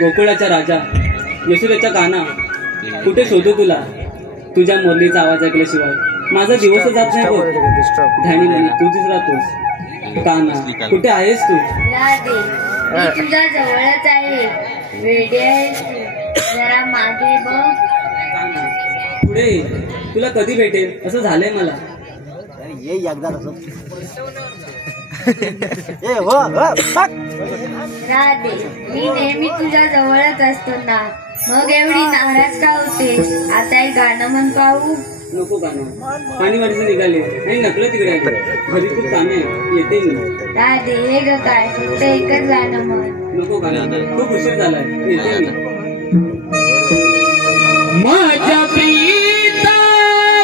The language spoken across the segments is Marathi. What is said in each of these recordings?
गोकुळाचा राजा यशोदेचा गाणं कुठे शोधू तुला, तुझ्या मुरलीचा आवाज ऐकल्याशिवाय माझा दिवस जात नाही बघ. ध्यानी मनी तुझीच राहतोस. काना कुठे आहेस तू? मी तुझ्या जवळच आहे. जरा मागे बघ. पुढे तुला कधी भेटेल असं झालंय मला. ये एकदा राधे, मी नेहमी तुझ्या जवळच असतो ना, मग एवढी नाराज का होतेस? आता एक गाणं म्हण पाहू. नको गाणं, पाणी वाढीचं निघाले आणि नकलं तिकडे घरी खूप कामे येते मी. राधे हे ग काय, फक्त एकच गाणं म्हण. नको गाणं, खूप उशीर झालाय, येते मी. माझ्या प्रियता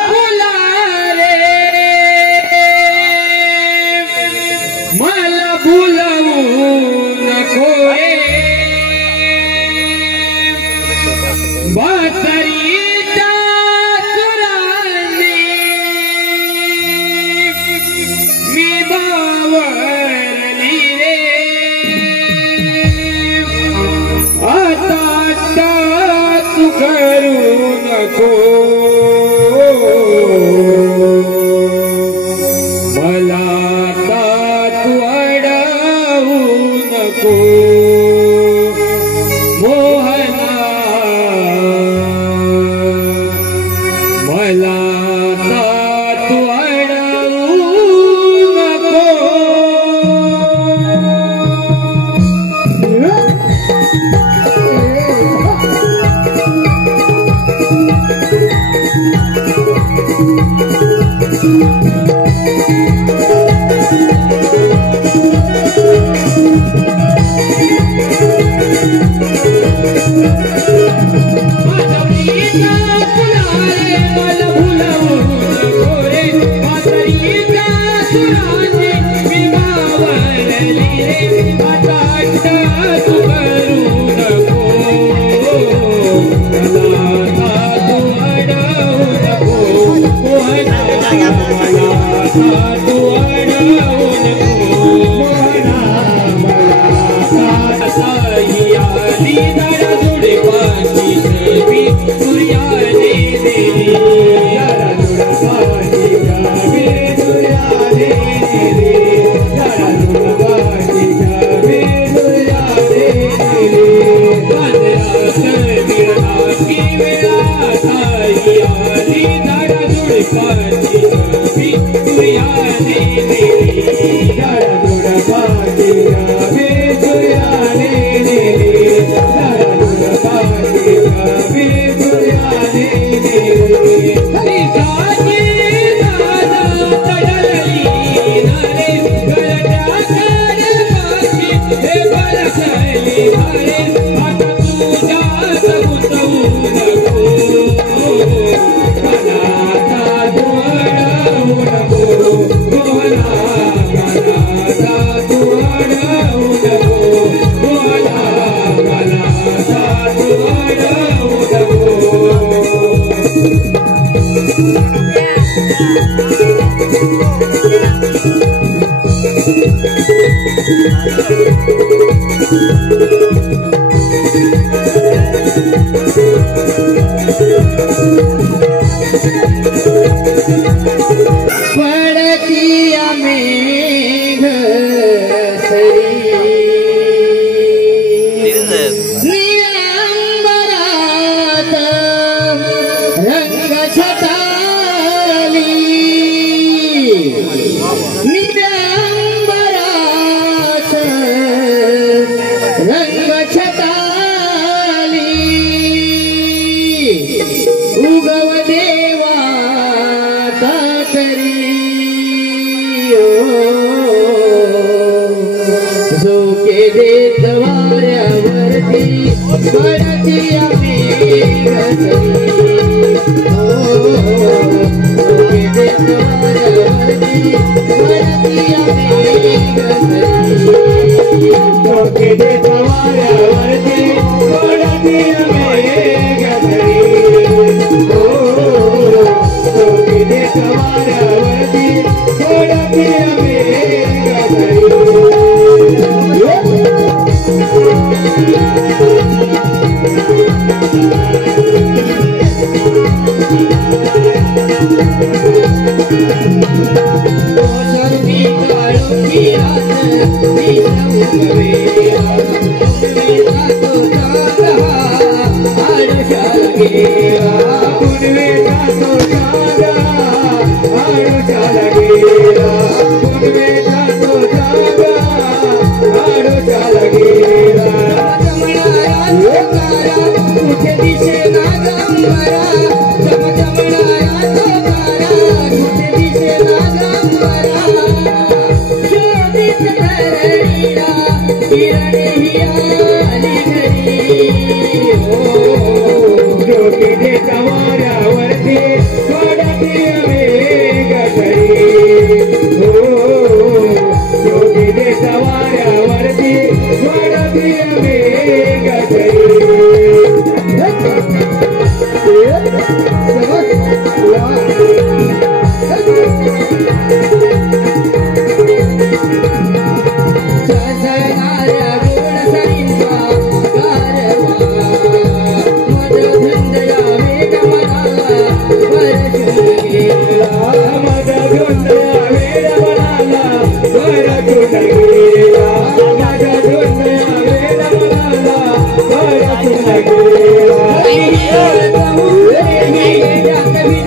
फुला रे मला तू अडवू नको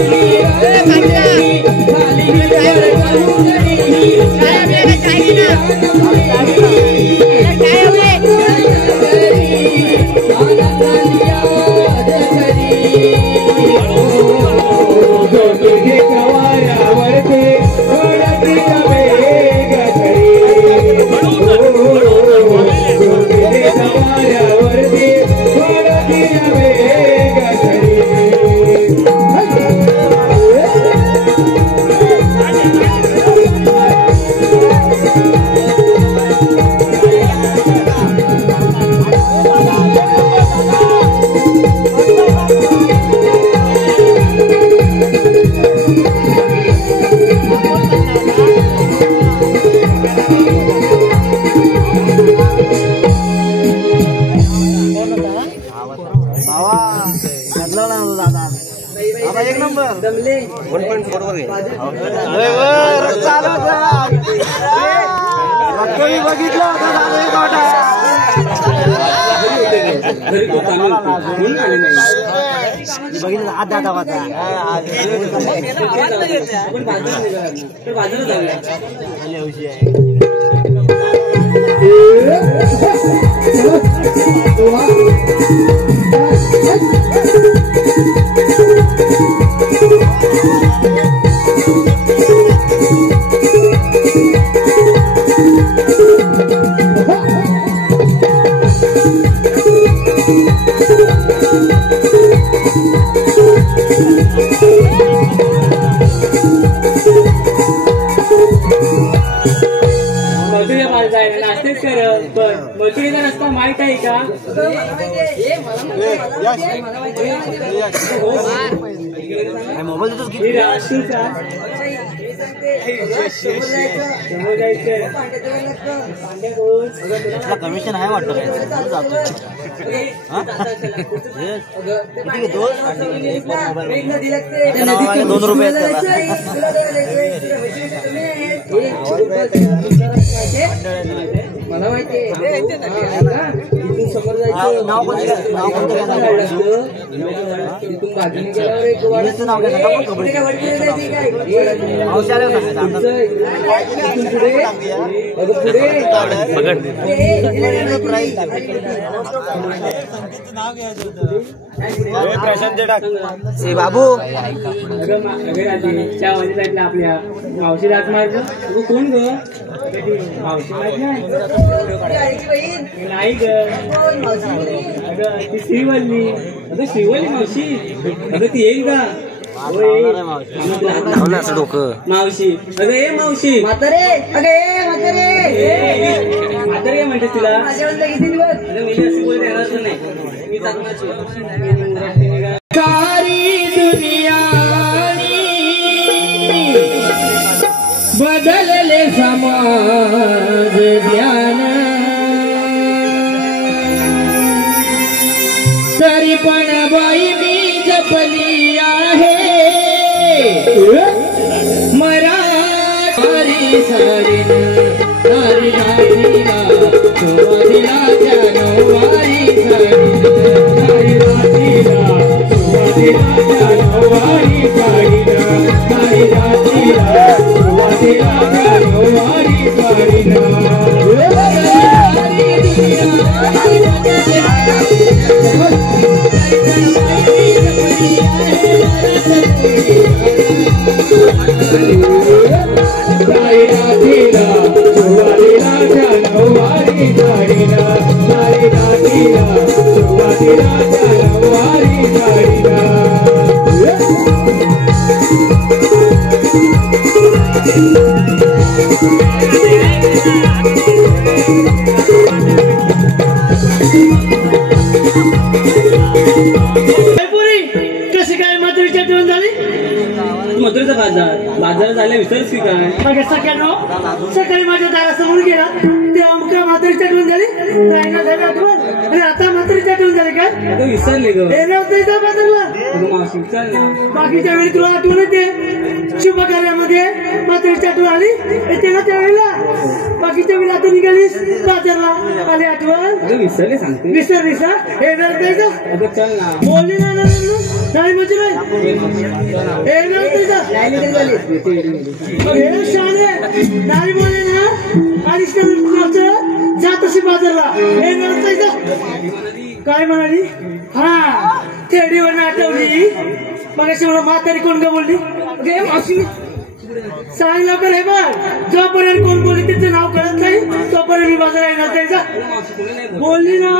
Thank you. एक नंबर जमले 1.4 वर बघितलं बघितलं हात दाखवायचा आपण बाजारात जाऊया नाश्तेच कर पण मथुरेचा रस्ता माहित आहे का मोबाईल देतोस की राष्ट्रीचा कमिशन आहे वाटतं ₹2 मला माहिती समोर जायचं नाव इथून बाजूने बाबू आपल्या मावशी रात मारलं तू कोण ग मावशी माहित नाही ग अगं ती श्रीवल्ली अगं श्रीवल्ली मावशी अगं ती येईल का मावशी अगं ए मावशी म्हातारे म्हातारे म्हणते तुला मी असं बोलत येणार नाही मी सारी दुनिया बदलले समाज ज्ञान तरी पण बाई मी जपली आहे मराठी सारीन सारी गाठीला सुवादीला जानवारी सारीन सारी गाठीला सुवादीला जानवारी सारीन सारी गाठीला सुवादीला जानवारी सारीन मथुरेचा बाजार झाल्या विसरस की काय सकाळी माझ्या दारासमोर गेला तेव्हा मुख्य म्हातारीच्या ठेवून झाली आठवण आणि आता म्हातारीच्या ठेवून झाली काय विसरले ग बाकीच्या वेळी तुला आठवण येते शुभ कार्यामध्ये म्हातारीच्या आठवण आली तेव्हा त्यावेळेला बाकीच्या वेळी आता निघालीस बाजारला आली आठवण विसरले सांगते विसर येणार काय का चल ना बोलली नाही म्हणजे नाही येणार हे शाळे नाही बोले ना अडीच जात अशी बाजारला हे नव्हतं काय म्हणाली हा थेडीवर आठवली मग अशी मला म्हातारी कोण का बोलली मावशी सांग लवकर हे बघ जोपर्यंत कोण बोलली त्याचं नाव कळत नाही तोपर्यंत मी बाजारात येणार त्याचा बोलली ना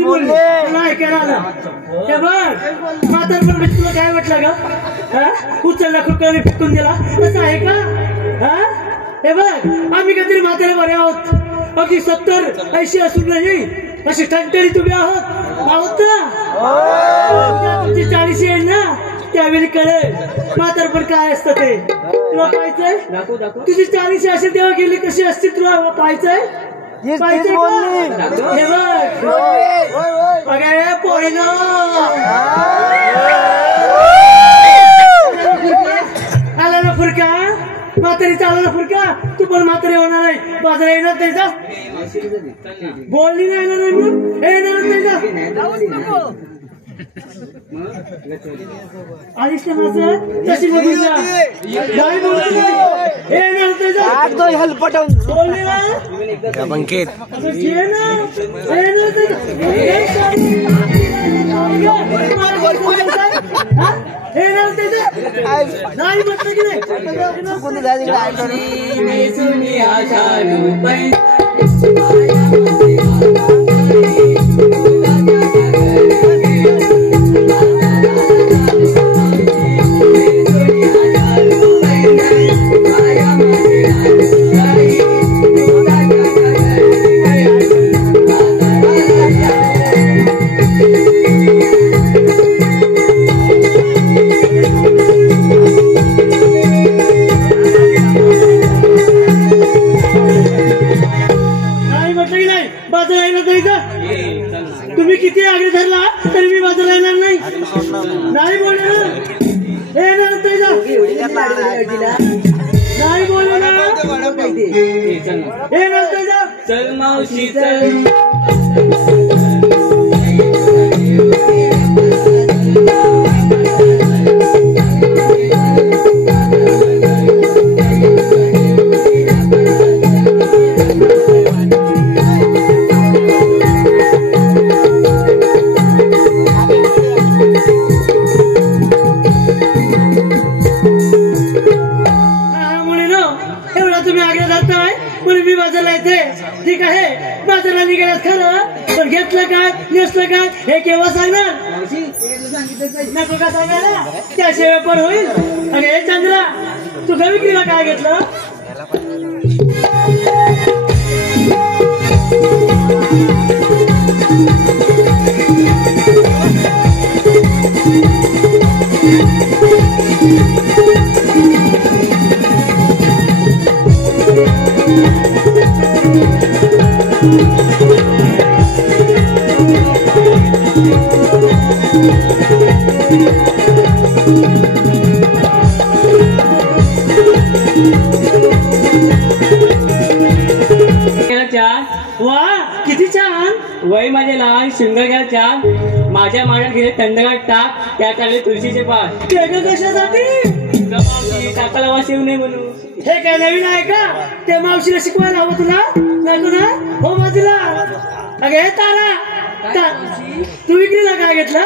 तुला ऐकायला आलं हे बघ म्हातार पण तुला काय वाटलं का उचलला खुरका मी फेकून दिला असं आहे का हा हे बघ आम्ही काहीतरी म्हातारे बरे आहोत अगदी 70-80 असून नाही अशी ठणठणी तुम्ही आहोत ना तुमची 40 येईल ना त्यावेळी कळेल म्हातार पण काय असतं ते तुला पाहायचंय तुझी 40 असेल तेव्हा गेली कशी असते तुला पाहायचंय हे बघ अगे पोरीनो आला ना फुरका म्हातारीचा आला ना फुरका तू पण म्हातारी होणार आहे बाजार येणार त्याचा बोलली नाही येणार नाही म्हणून येणार त्याचा तशी बोलली नाही म्हटलं की तुम्ही किती आग्रह धरला तरी मी बाजारला येणार नाही बोलले नाही बोलले ना चल मावशी चल मी बाजारला येते ठीक आहे बाजारला निघाल्यात खरं पण घेतलं काय नेसलं काय हे केव्हा सांगणार नको का सांगायला त्याशिवाय पण होईल अरे चंद्रा तुझ्या विक्रीला काय घेतलं वा किती छान वय माझे लहान शिंगाच्या छान माझ्या माड्यात गेले थंडगार टाक त्या काढले तुळशीचे पाठ कशासाठी टाकाला वास येऊ नये म्हणून हे काय नवीन आहे का ते मावशीला शिकवायला हवं तुला नको ना हो बाजूला अगे तारा तू विक्रीला काय घेतलं